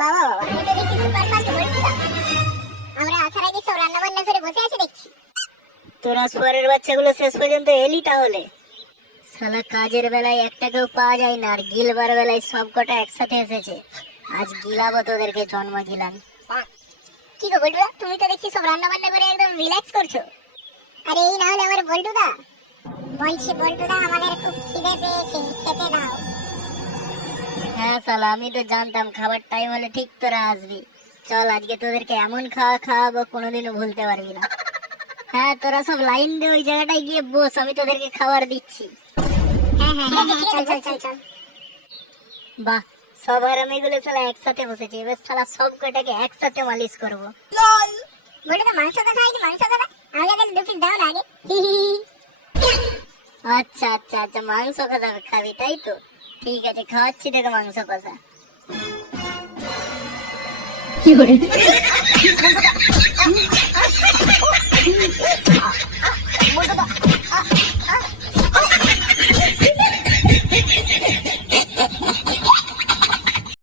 বাবা বাবা, আমি তো দেখছি সুপার ফাস্ট বলছিস। আমরা আসার আগে সব রান্না বান্না করে বসে আছে দেখছি। তোরা সুয়ারের বাচ্চাগুলো শেষ পর্যন্ত এলি তাহলে? শালা কাজের বেলায় একটাকেও পাওয়া যায় না, আর গিলবার বেলায় সব কটা একসাথে এসেছে। আজ গিলাবো তোদেরকে, জন্ম গিলাম। কি গো বল্টুদা, তুমি তো দেখছি সব রান্না বান্না করে একদম রিল্যাক্স করছো। আরে এই না হলে আমার বল্টুদা। বলছি বল্টুদা, আমাদের খুব খিদে পেয়েছে, খেতে দাও। হ্যাঁ শালা, আমি তো জানতাম খাবার টাইম হলে ঠিক তোরা আসবি। চল আজকে তোদেরকে এমন খাওয়া খাওয়াবো কোনোদিনও ভুলতে পারবি না। হ্যাঁ, তোরা সব লাইন দিয়ে ওই জায়গাটায় গিয়ে বস, আমি তোদেরকে খাবার দিচ্ছি। হ্যাঁ হ্যাঁ হ্যাঁ, চল চল চল চল। বাহ, সব আরামিগুলো শালা একসাথে বসেছে, এবার শালা সব কটাকে একসাথে মালিশ করবো। বল্টুদা মাংস কষা হয়েছে, মাংস কষা। আমাকে তাহলে 2 পিস দাও না আগে। আচ্ছা আচ্ছা আচ্ছা, মাংস কষা খাবি তাই তো? ঠিক আছে, খাওয়াচ্ছি তোকে মাংস কষা।